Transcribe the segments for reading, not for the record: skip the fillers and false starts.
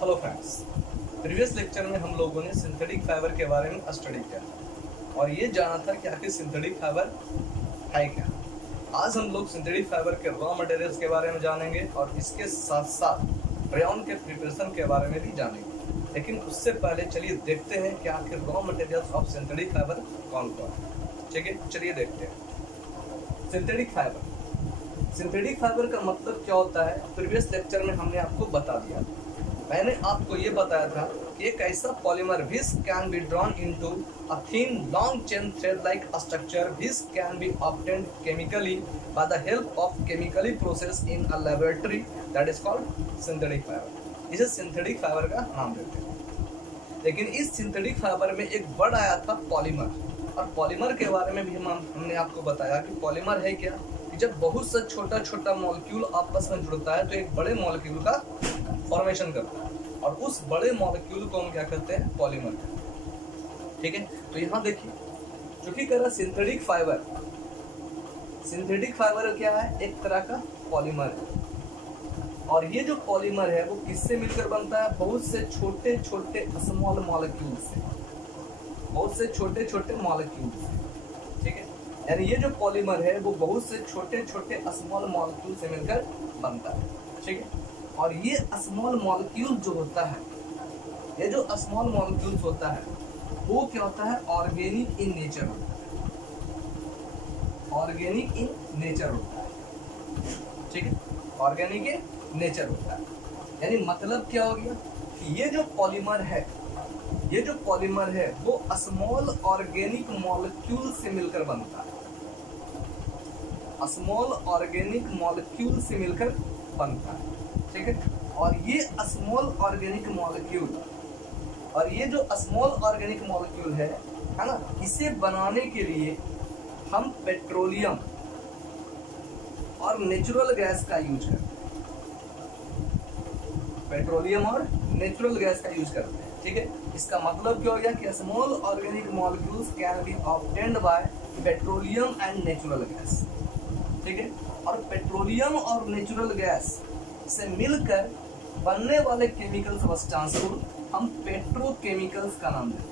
Hello friends, previous lecture में हम लोगों ने सिंथेटिक फाइबर के बारे में स्टडी किया और ये जाना था कि आखिर सिंथेटिक फाइबर है क्या। आज हम लोग सिंथेटिक फाइबर के रॉ मटेरियल्स के बारे में जानेंगे और इसके साथ साथ रेयॉन के प्रिपरेशन के बारे में भी जानेंगे। लेकिन उससे पहले चलिए देखते हैं कि आखिर raw materials of synthetic fibre कौन कौन है। ठीक है, चलिए देखते हैं। सिंथेटिक फाइबर का मतलब क्या होता है, प्रीवियस लेक्चर में हमने आपको बता दिया। मैंने आपको ये बताया था कि एक ऐसा polymer which can be drawn into a thin long chain thread like structure which can be obtained chemically bye the help of chemically process in a laboratory, that is called synthetic fibre. इसे synthetic fibre का नाम देते हैं। लेकिन इस synthetic fibre में एक word आया था पॉलीमर, और पॉलीमर के बारे में भी हमने आपको बताया कि पॉलीमर है क्या, कि जब बहुत सा छोटा छोटा मॉलिक्यूल आपस में जुड़ता है तो एक बड़े मॉलिक्यूल का फॉर्मेशन करता है, और उस बड़े मॉलिक्यूल को हम क्या कहते हैं, पॉलीमर कहते हैं। ठीक है, तो यहाँ देखिए जो कि कह रहा सिंथेटिक फाइबर क्या है, एक तरह का पॉलीमर है। और ये जो पॉलीमर है वो किससे मिलकर बनता है, बहुत से छोटे छोटे स्मॉल मॉलिक्यूल से, बहुत से छोटे छोटे मॉलिक्यूल से। ठीक है, यानी ये जो पॉलीमर है वो बहुत से छोटे छोटे स्मॉल मॉलिक्यूल से मिलकर बनता है। ठीक है, और ये स्मॉल मॉलिक्यूल जो होता है, ये जो स्मॉल मॉलिक्यूल्स होता है वो क्या होता है, ऑर्गेनिक इन नेचर होता है। ऑर्गेनिक इन नेचर होता है। ठीक है, ऑर्गेनिक इन नेचर होता है। यानी मतलब क्या हो गया कि ये जो पॉलीमर है वो स्मॉल ऑर्गेनिक मॉलिक्यूल से मिलकर बनता है। स्मॉल ऑर्गेनिक मॉलिक्यूल से मिलकर बनता है। ठीक है, और ये स्मॉल ऑर्गेनिक मॉलिक्यूल, और ये जो स्मॉल ऑर्गेनिक मॉलिक्यूल है ना, इसे बनाने के लिए हम पेट्रोलियम और नेचुरल गैस का यूज करते हैं। पेट्रोलियम और नेचुरल गैस का यूज करते हैं। ठीक है, इसका मतलब क्या हो गया कि small organic molecules can be obtained bye petroleum and natural gas. ठीक है, और पेट्रोलियम और नेचुरल गैस से मिलकर बनने वाले केमिकल सब्सटेंस को हम पेट्रोकेमिकल्स का नाम देते हैं।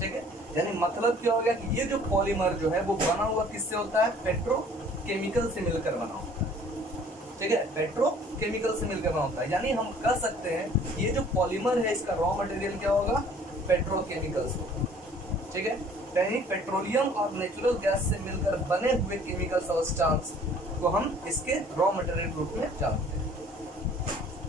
ठीक है, यानी मतलब क्या हो गया कि ये जो पॉलीमर जो है वो बना हुआ किससे होता है, पेट्रोकेमिकल से मिलकर बना होता है। ठीक है, पेट्रोकेमिकल से मिलकर बना होता है। यानी हम कह सकते हैं ये जो पॉलीमर है इसका रॉ मटेरियल क्या होगा, पेट्रोकेमिकल्स होगा। ठीक है, यानी पेट्रोलियम और नेचुरल गैस से मिलकर बने हुए केमिकल सब्सटेंस को हम इसके रॉ मटेरियल रूप में जानते हैं।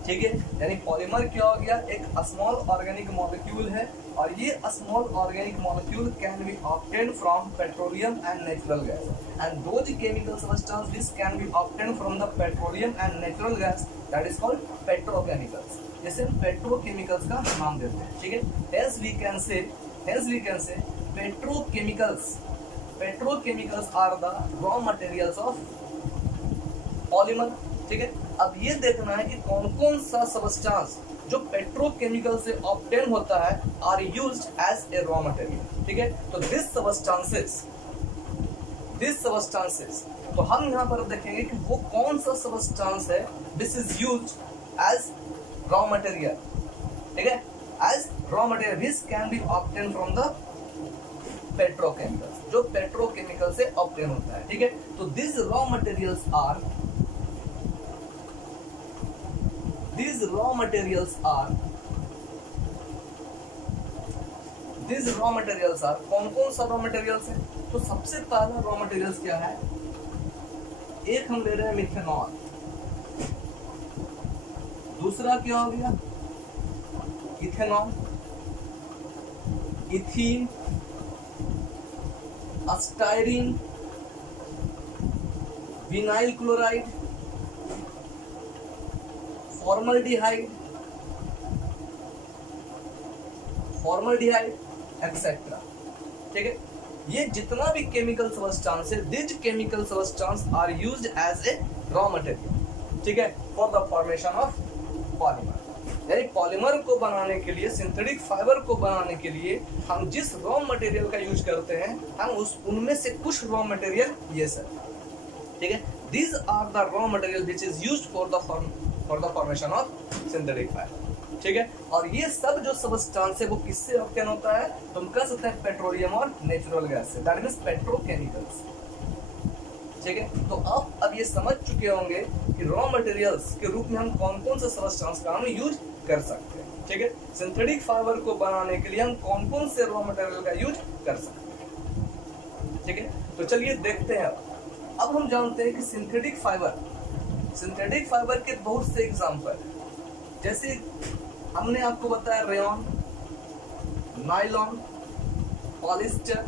ठीक है, यानी पॉलीमर क्या हो गया, एक स्मॉल ऑर्गेनिक मॉलिक्यूल है, और ये small organic molecule can be obtained from petroleum and natural gas, and those chemical substance which can be obtained from the petroleum and natural gas, that is called petrochemicals. जैसे हम petrochemicals का नाम देते हैं। ठीक है, hence we can say petrochemicals are the raw materials of polymer। ठीक है, अब ये देखना है कि कौन कौन सा सब्सटेंस जो पेट्रोकेमिकल से ऑब्टेन होता है are used as a raw material. ठीक है, तो दिस सब्सटेंसेस तो हम यहाँ पर देखेंगे कि वो कौन सा सब्सटेंस है this is used as raw material. ठीक है, as raw material which can be obtain from the petrochemicals, जो पेट्रोकेमिकल से ऑब्टेन होता है। ठीक है, तो these raw materials are कौन कौन सा रॉ मटेरियल्स है। तो सबसे पहला रॉ मटेरियल्स क्या है, एक हम ले रहे हैं मिथेनॉल, दूसरा क्या हो गया, ethanol, ethene, styrene, vinyl chloride, formaldehyde etcetera. ठीक है, ये जितना भी केमिकल सब्सटेंस है, this chemical substance are used as a raw material. ठीक है, for the formation of polymer. यानी पॉलीमर को बनाने के लिए, सिंथेटिक फाइबर को बनाने के लिए हम जिस रॉ मटेरियल का यूज करते हैं, हम उनमें से कुछ रॉ मटेरियल ये सर। ठीक है, these are the raw material which is used for the formation of synthetic fiber, ठीक है। और ये सब जो सबस्टांस है वो किससे ऑब्टेन होता है, तो हम कह सकते हैं पेट्रोलियम और नेचुरल गैस से, दैट मींस पेट्रोकेमिकल्स, ठीक है। तो आप अब ये समझ चुके होंगे कि रॉ मटेरियल्स के रूप में हम कौन कौन से सबस्टांस का हम यूज कर सकते हैं, ठीक है। सिंथेटिक फाइबर को बनाने के लिए हम कौन कौन से रॉ मटेरियल का यूज कर सकते हैं, ठीक है। तो चलिए देखते हैं। अब हम जानते हैं कि सिंथेटिक फाइबर के बहुत से एग्जाम्पल, जैसे हमने आपको बताया रेयन, नायलॉन, पॉलिस्टर,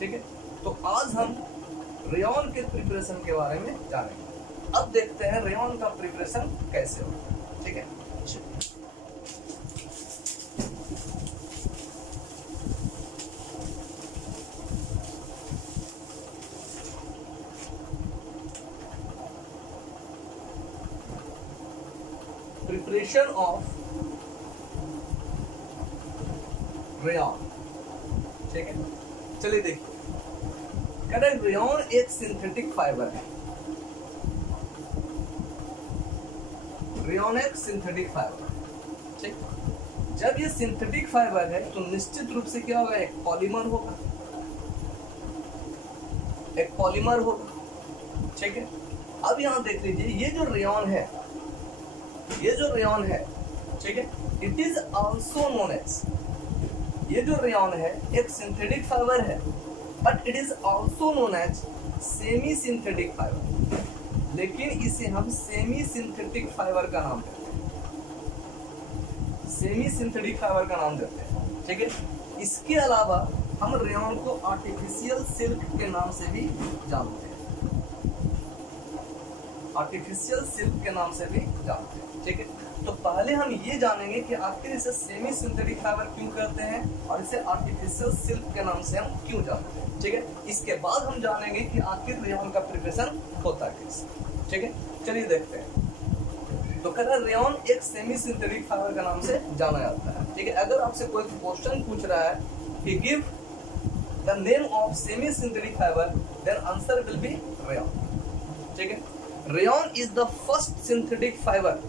ठीक है। तो आज हम रेयन के प्रिपरेशन के बारे में जानेंगे। अब देखते हैं रेयन का प्रिपरेशन कैसे होता है, ठीक है। प्रिपरेशन ऑफ रेयन, ठीक है। चलिए देखिए, रेयन एक सिंथेटिक फाइबर है, रेयन एक सिंथेटिक फाइबर, ठीक। जब ये सिंथेटिक फाइबर है तो निश्चित रूप से क्या होगा, एक पॉलीमर होगा, ठीक है। अब यहां देख लीजिए, ये जो रेयन है, ठीक है, it is also known as, ये जो रेयन है एक सिंथेटिक फाइबर है, but it is also known as semi synthetic fibre, लेकिन इसे हम सेमी सिंथेटिक फाइबर का नाम देते हैं, ठीक है। इसके अलावा हम रेयन को आर्टिफिशियल सिल्क के नाम से भी जानते हैं, ठीक है। तो पहले हम ये जानेंगे कि आखिर इसे सेमी सिंथेटिक फाइबर क्यों कहते हैं और इसे आर्टिफिशियल सिल्क के नाम से हम क्यों जानते हैं, ठीक है। इसके बाद हम जानेंगे कि आखिर रेयन का प्रिपरेशन होता कैसे, ठीक है। चलिए देखते हैं। तो कहता है रेयन एक सेमी सिंथेटिक फाइबर के नाम से जाना जाता है, ठीक है। अगर आपसे कोई क्वेश्चन पूछ रहा है कि give the name of semi synthetic fibre, then answer will be rayon, ठीक है। Rayon is the first synthetic fibre,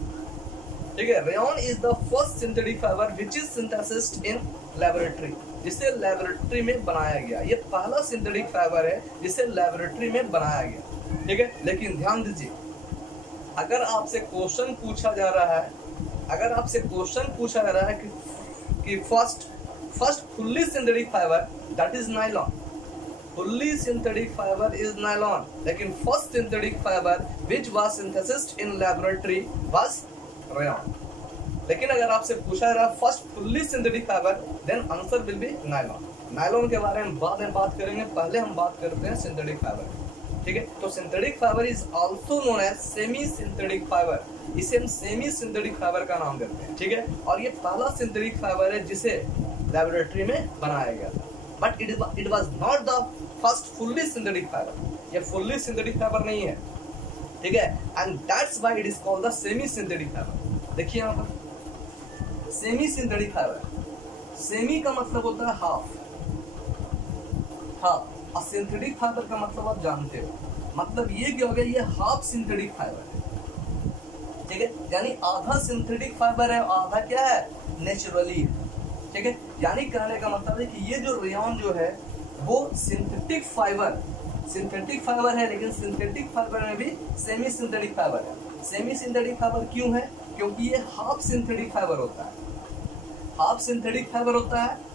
ठीक है। Rayon is the first synthetic fibre which is synthesised in laboratory, जिसे लैबोरेटरी में बनाया गया। ये पहला सिंथेटिक फाइबर है जिसे लैबोरेटरी में बनाया गया, ठीक है। लेकिन ध्यान दीजिए, अगर आपसे क्वेश्चन पूछा जा रहा है कि first fully synthetic fibre that is nylon, fully synthetic fibre is nylon, लेकिन first synthetic fibre which was synthesised in laboratory was rayon. लेकिन अगर आपसे पूछा जा रहा है first fully synthetic fibre, then answer will be nylon. Nylon के बारे में बाद में बात करेंगे, पहले हम बात करते हैं सिंथेटिक फाइबर, ठीक है। तो synthetic fibre is also known as semi synthetic fibre, इसे हम सेमी सिंथेटिक फाइबर का नाम देते हैं, ठीक है। और ये पहला सिंथेटिक फाइबर है जिसे लैबोरेटरी में बनाया गया था, but it was not the first fully synthetic fibre, ये फुल्ली सिंथेटिक फाइबर नहीं है, ठीक है। And that's why it is called the semi synthetic fibre. देखिए यहाँ पर सेमी सिंथेटिक फाइबर, सेमी का मतलब होता है हाफ, और सिंथेटिक फाइबर का मतलब आप जानते हो, मतलब ये क्या हो गया, ये हाफ सिंथेटिक फाइबर है, ठीक है। यानी आधा सिंथेटिक फाइबर है और आधा क्या है, नेचुरली है, ठीक है। यानी कहने का मतलब है कि ये जो रेयन जो है वो सिंथेटिक फाइबर है, लेकिन सिंथेटिक फाइबर में भी सेमी सिंथेटिक फाइबर है। सेमी सिंथेटिक फाइबर क्यों है, क्योंकि ये हाफ सिंथेटिक फाइबर होता है,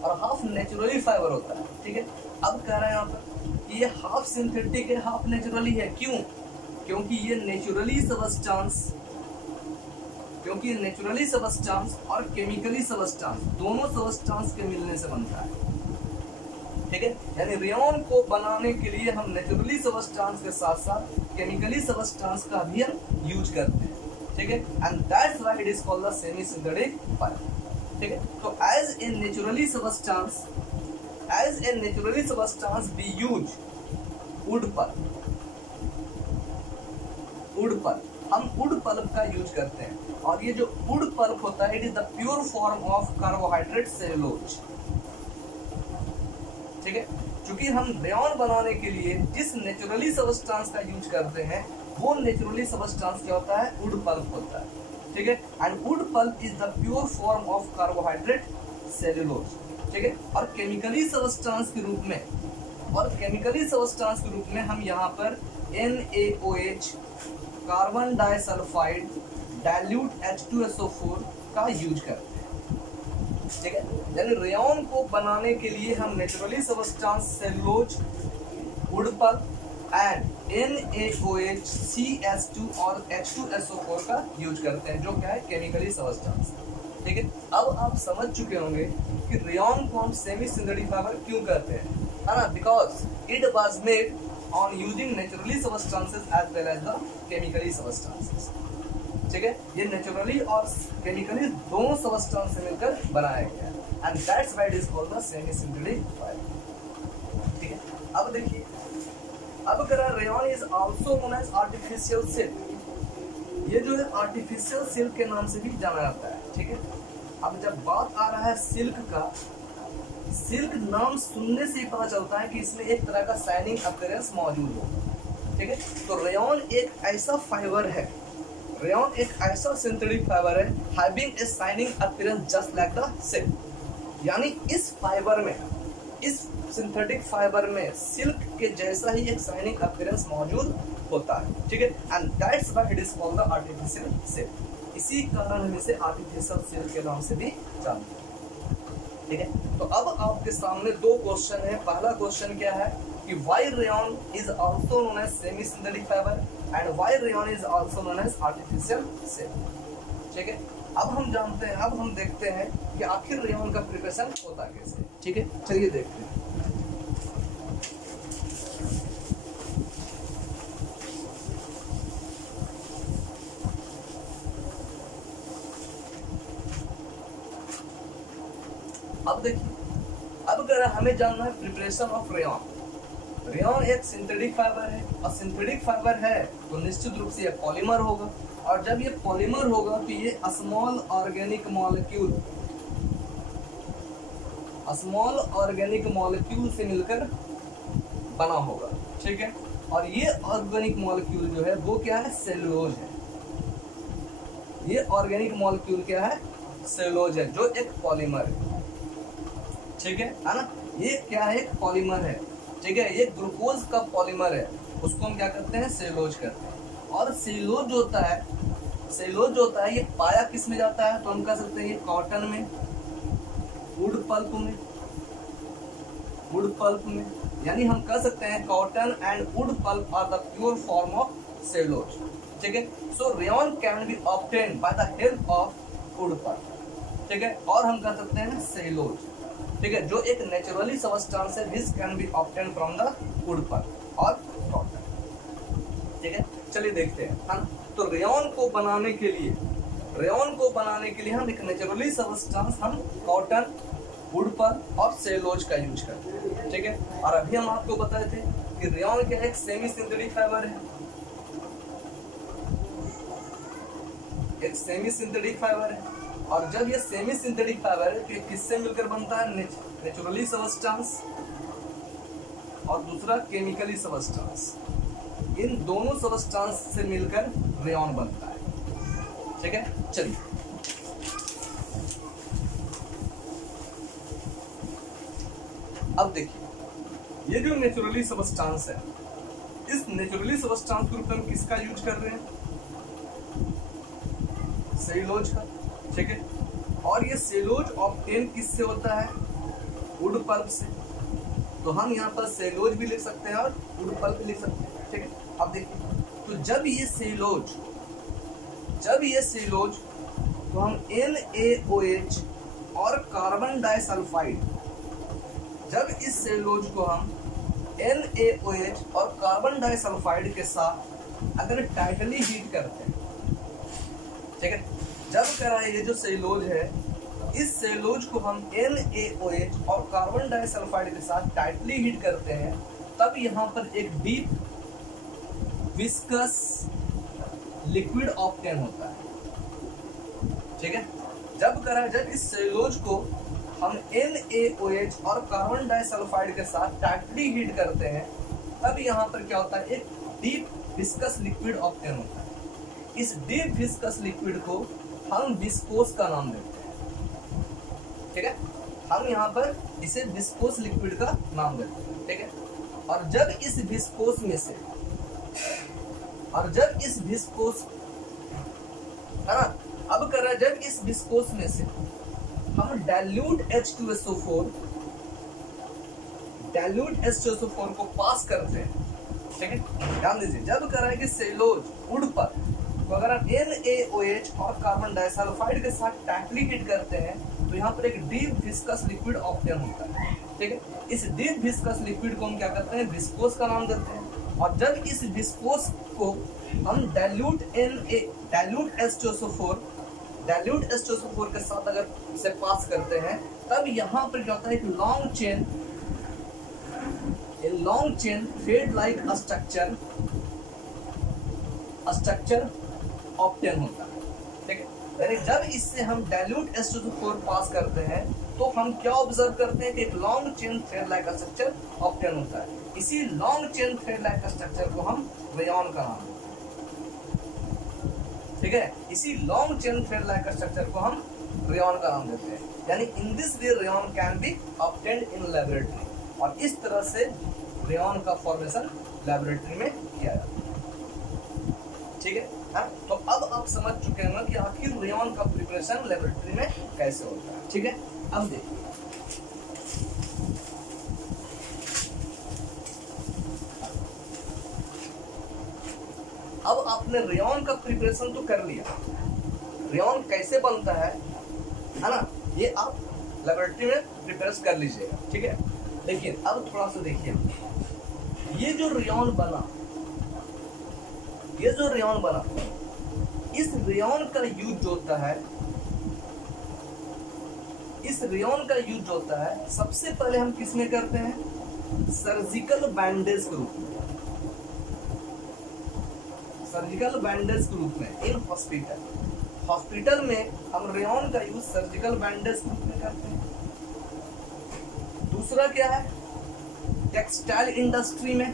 और हाफ नेचुरली फाइबर होता है, ठीक है। अब कह रहे हैं यहाँ पर कि ये हाफ सिंथेटिक है, हाफ नेचुरली है, क्यों, क्योंकि ये नेचुरली सबस्टांस और केमिकली सबस्टांस, दोनों सबस्टांस के मिलने से बनता है, ठीक है। यानी रेयन को बनाने के लिए हम नेचुरली सबस्टांस के साथ साथ केमिकली सबस्टांस का भी हम यूज करते हैं, ठीक है। And that's why it is called the semi synthetic fibre, ठीक है। तो as a naturally substance we use wood pulp, हम वुड पल्प का यूज करते हैं, और ये जो वुड पल्प होता है it is the pure form of carbohydrate cellulose, ठीक है। क्योंकि हम रेयॉन बनाने के लिए जिस नेचुरली सबस्टेंस का यूज करते हैं वो नेचुरली सबस्टेंस क्या होता है, वुड पल्प होता है, ठीक है। And wood pulp is the pure form of carbohydrate cellulose, ठीक है। और केमिकली सबस्टेंस के रूप में हम यहाँ पर NaOH carbon disulphide dilute H2SO4 का यूज करते हैं, ठीक है। यानी रेयॉन को बनाने के लिए हम naturally substance cellulose, wood pulp and NaOH CS2 और H2SO4 का यूज करते हैं, जो क्या है केमिकली सबस्टेंस, ठीक है। अब आप समझ चुके होंगे कि रेयॉन को हम सेमी सिंथेटिक फाइबर क्यों कहते हैं, है ना, because it was made on using naturally substances as well as the chemically substances, ठीक है। ये नेचुरली और केमिकली दोनों सबस्टेंस से मिलकर बनाया गया है and that's why it is called the semi synthetic fibre, ठीक है। अब देखिए, अब अगर rayon is also known as artificial silk, ये जो है आर्टिफिशियल सिल्क के नाम से भी जाना जाता है, ठीक है। अब जब बात आ रहा है सिल्क का, सिल्क नाम सुनने से ही पता चलता है कि इसमें एक तरह का शाइनिंग अपीयरेंस मौजूद होगा, ठीक है। तो रेयॉन एक ऐसा फाइबर है, रेयॉन एक ऐसा सिंथेटिक फाइबर है having a shining appearance just like the silk, यानी इस फाइबर में, इस सिंथेटिक फाइबर में सिल्क के जैसा ही एक शाइनिंग अपीयरेंस मौजूद होता है, ठीक है। And that's why it is called the artificial silk, इसी कारण हम इसे आर्टिफिशियल सिल्क के नाम से भी जानते हैं, ठीक है। तो अब आपके सामने दो क्वेश्चन है। पहला क्वेश्चन क्या है कि why rayon is also known as semi synthetic fibre and why rayon is also known as artificial silk, ठीक है। अब हम जानते हैं, अब हम देखते हैं कि आखिर रेयॉन का प्रिपरेशन होता कैसे, ठीक है। चलिए देखते हैं। अब देखिए, अब अगर हमें जानना है प्रिपरेशन ऑफ रेयॉन, रेयॉन एक सिंथेटिक फाइबर है और सिंथेटिक फाइबर है तो निश्चित रूप से ये पॉलीमर होगा, और जब ये पॉलीमर होगा तो ये स्मॉल ऑर्गेनिक मॉलिक्यूल से मिलकर बना होगा, ठीक है। और ये ऑर्गेनिक मॉलिक्यूल जो है वो क्या है, सेलुलोज है। ये ऑर्गेनिक मॉलिक्यूल क्या है, सेलुलोज है, जो एक पॉलीमर है, ठीक है ना। ये क्या है, एक पॉलीमर है, ठीक है। ये ग्लूकोज का पॉलीमर है, उसको हम क्या करते हैं, सेलुलोज करते हैं। और सेलुलोज होता है ये पाया किस में जाता है, तो हम कह सकते हैं ये कॉटन में, वुड पल्प में, यानी हम कह सकते हैं cotton and wood pulp are the pure form of cellulose, ठीक है। So rayon can be obtained by the help of wood pulp, ठीक है। और हम कह सकते हैं सेलुलोज, ठीक है, जो एक नेचुरली सबस्टेंस है this can be obtained from the wood pulp और कॉटन, ठीक है। चलिए देखते हैं, है ना। तो रेयॉन को बनाने के लिए हम एक नेचुरली सबस्टेंस हम कॉटन, वुड पल्प और सेलुलोज का यूज करते हैं, ठीक है। और अभी हम आपको बताए थे कि रेयॉन क्या है, एक सेमी सिंथेटिक फाइबर है, एक सेमी सिंथेटिक फाइबर है। और जब ये सेमी सिंथेटिक फाइबर है तो ये किससे मिलकर बनता है, नेचुरली सबस्टेंस और दूसरा केमिकली सबस्टेंस, इन दोनों सबस्टेंस से मिलकर रेयॉन बनता है, ठीक है। चलिए अब देखिए, ये जो नेचुरली सबस्टेंस है, इस नेचुरली सबस्टेंस के रूप में हम किसका यूज कर रहे हैं, सेलुलोज का, ठीक है। और ये सेलुलोज ऑब्टेन किससे होता है, वुड पल्प से, तो हम यहाँ पर सेलुलोज भी लिख सकते हैं और वुड पल्प भी लिख सकते हैं, ठीक है। अब देखिए, तो जब ये सेलुलोज तो हम NaOH और कार्बन डाइसल्फाइड, जब इस सेलुलोज को हम NaOH और कार्बन डाइसल्फाइड के साथ अगर टाइटली हीट करते हैं, ठीक है, जब कराए ये जो सेलुलोज है, इस सेलुलोज को हम NaOH और कार्बन डाइसल्फाइड के साथ टाइटली हीट करते हैं, तब यहाँ पर एक डीप विस्कस लिक्विड ऑब्टेन होता है, ठीक है। जब इस सेलुलोज को हम NaOH और कार्बन डाइसल्फाइड के साथ टाइटली हीट करते हैं, तब यहाँ पर क्या होता है, एक डीप विस्कस लिक्विड ऑब्टेन होता है। इस डीप विस्कस लिक्विड को हम विस्कोस का नाम देते हैं, ठीक है। हम यहाँ पर इसे विस्कोस लिक्विड का नाम देते हैं, ठीक है। और जब इस विस्कोस में से, है ना, अब कर रहा है, जब इस विस्कोस में से हम डाइल्यूट H2SO4 को पास करते हैं, ठीक है। ध्यान दीजिए, जब कर रहा है कि सेलुलोज वुड पर तो अगर हम NaOH और कार्बन डाइसल्फाइड के साथ टाइटली हीट करते हैं तो यहाँ पर एक डीप विस्कस लिक्विड ऑब्टेन होता है, ठीक है। इस डीप विस्कस लिक्विड को हम क्या करते हैं, विस्कोस का नाम देते हैं। और जब इस विस्कोस को हम डाइल्यूट H2SO4 के साथ अगर इसे पास करते हैं, तब यहाँ पर क्या होता है, एक long chain fed like structure obtain होता है, ठीक है। यानी जब इससे हम डाइल्यूट H2SO4 पास करते हैं तो हम क्या ऑब्जर्व करते हैं कि एक long chain thread like structure obtain होता है। इसी long chain thread like structure को हम रेयॉन का नाम देते हैं, ठीक है। इसी long chain thread like structure को हम रेयॉन का नाम देते हैं। यानी in this way rayon can be obtained in laboratory, और इस तरह से रेयॉन का फॉर्मेशन लैबोरेटरी में किया जाता है, ठीक है। तो अब आप समझ चुके हैं कि आखिर रेयॉन का प्रिपरेशन लैबोरेटरी में कैसे होता है, ठीक है। अब देखिए, अब आपने रेयॉन का प्रिपरेशन तो कर लिया, रेयॉन कैसे बनता है ना, ये आप लैबोरेटरी में प्रिपेयर कर लीजिएगा, ठीक है। लेकिन अब थोड़ा सा देखिए, ये जो रेयॉन बना, इस रेयॉन का यूज होता है, सबसे पहले हम किस में करते हैं, सर्जिकल बैंडेज के रूप में, इन हॉस्पिटल में हम रेयॉन का यूज सर्जिकल बैंडेज के रूप में करते हैं। दूसरा क्या है, टेक्सटाइल इंडस्ट्री में,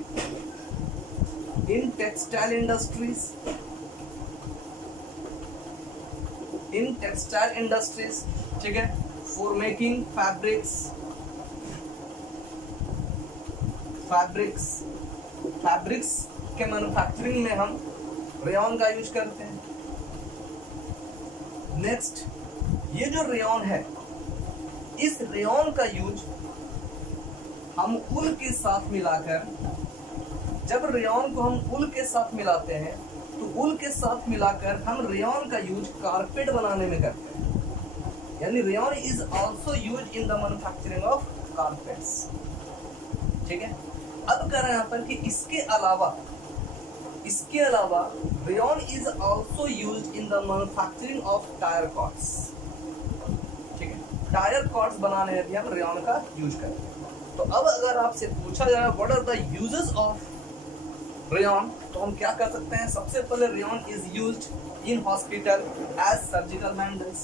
इन टेक्सटाइल इंडस्ट्रीज, ठीक है, फॉर मेकिंग फैब्रिक्स के मैन्युफैक्चरिंग में हम रेयॉन का यूज करते हैं। नेक्स्ट, ये जो रेयॉन है, इस रेयॉन का यूज हम उल के साथ मिलाकर, जब रेयॉन को हम उल के साथ मिलाते हैं तो उल के साथ मिलाकर हम रेयॉन का यूज कारपेट बनाने में करते हैं। यानी rayon is also used in the manufacturing of carpets, ठीक है। अब कह रहे हैं यहाँ पर कि इसके अलावा rayon is also used in the manufacturing of tyre cords, ठीक है। टायर कॉर्ड्स बनाने में भी हम रेयॉन का यूज करते हैं। तो अब अगर आपसे पूछा जाए what are the uses of rayon, तो हम क्या कर सकते हैं, सबसे पहले rayon is used in hospital as surgical bandage.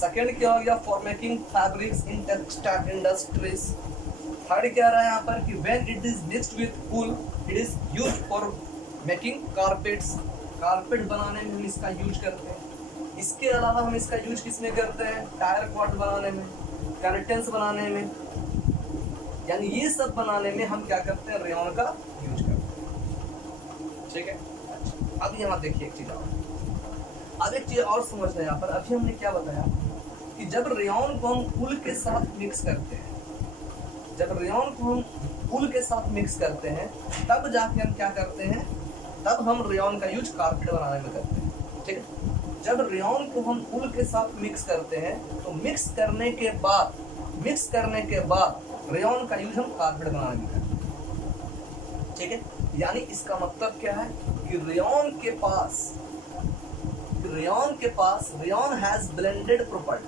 Second क्या हो गया, for making fabrics in textile industries. Third क्या रहा है यहाँ पर कि when it is mixed with wool it is used for making carpets, carpet बनाने में हम इसका यूज करते हैं। इसके अलावा हम इसका यूज किसमें करते हैं, टायर कॉर्ड बनाने में, कर्टेन्स बनाने में, यानी ये सब बनाने में हम क्या करते हैं, रेयॉन का यूज करते हैं, ठीक है। अच्छा, अब यहाँ देखिए एक चीज और समझना है यहाँ पर। अभी हमने क्या बताया कि जब रेयॉन को हम उल के साथ मिक्स करते हैं, तब जाके हम क्या करते हैं, तब हम रेयॉन का यूज कारपेट बनाने में करते हैं, ठीक है। जब रेयॉन को हम उल के साथ मिक्स करते हैं तो मिक्स करने के बाद रेयॉन का यूज हम कारपेट बनाने में करते हैं, ठीक है। यानी इसका मतलब क्या है कि rayon has blended property,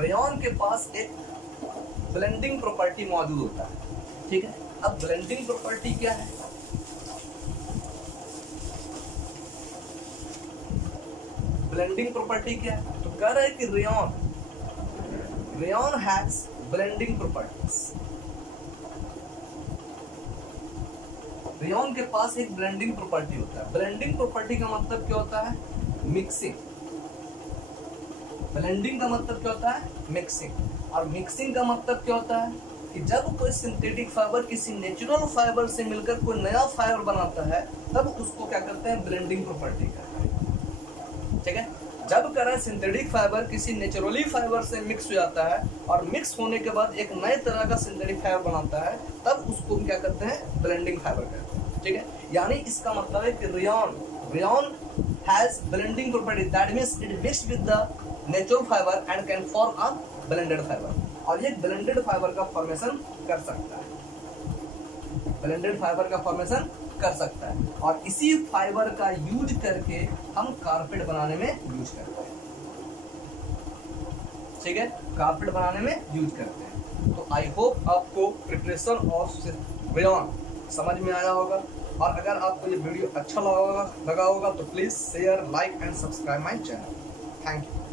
rayon के पास एक ब्लेंडिंग प्रॉपर्टी मौजूद होता है, ठीक है। अब ब्लेंडिंग प्रॉपर्टी क्या है, तो कह रहा है कि rayon has blending properties. Rayon के पास एक ब्लेंडिंग प्रॉपर्टी होता है। ब्लेंडिंग प्रॉपर्टी का मतलब क्या होता है? मिक्सिंग। ब्लेंडिंग का मतलब क्या होता है? मिक्सिंग। और मिक्सिंग का मतलब क्या होता है कि जब कोई सिंथेटिक फाइबर किसी नेचुरल फाइबर से मिलकर कोई नया फाइबर बनाता है तब उसको क्या करते हैं? ब्लेंडिंग प्रॉपर्टी कहते हैं। ठीक है, जब करें सिंथेटिक फाइबर किसी नेचुरली फाइबर से मिक्स हो जाता है और मिक्स होने के बाद एक नए तरह का सिंथेटिक फाइबर बनाता है तब उसको क्या करते हैं? ब्लेंडिंग फाइबर कहते हैं। ठीक है, यानी इसका मतलब है कि rayon has blending property, that means it mixed with the natural fibre and can form a blended fibre. और ये ब्लेंडेड फाइबर का फॉर्मेशन कर सकता है, ब्लेंडेड फाइबर का फॉर्मेशन कर सकता है। और इसी फाइबर का यूज करके हम कारपेट बनाने में यूज करते हैं। ठीक है, कारपेट बनाने में यूज करते हैं। तो आई होप आपको प्रिपरेशन ऑफ रेयॉन समझ में आया होगा। और अगर आपको ये वीडियो अच्छा लगा होगा तो please share, like and subscribe my channel. Thank you.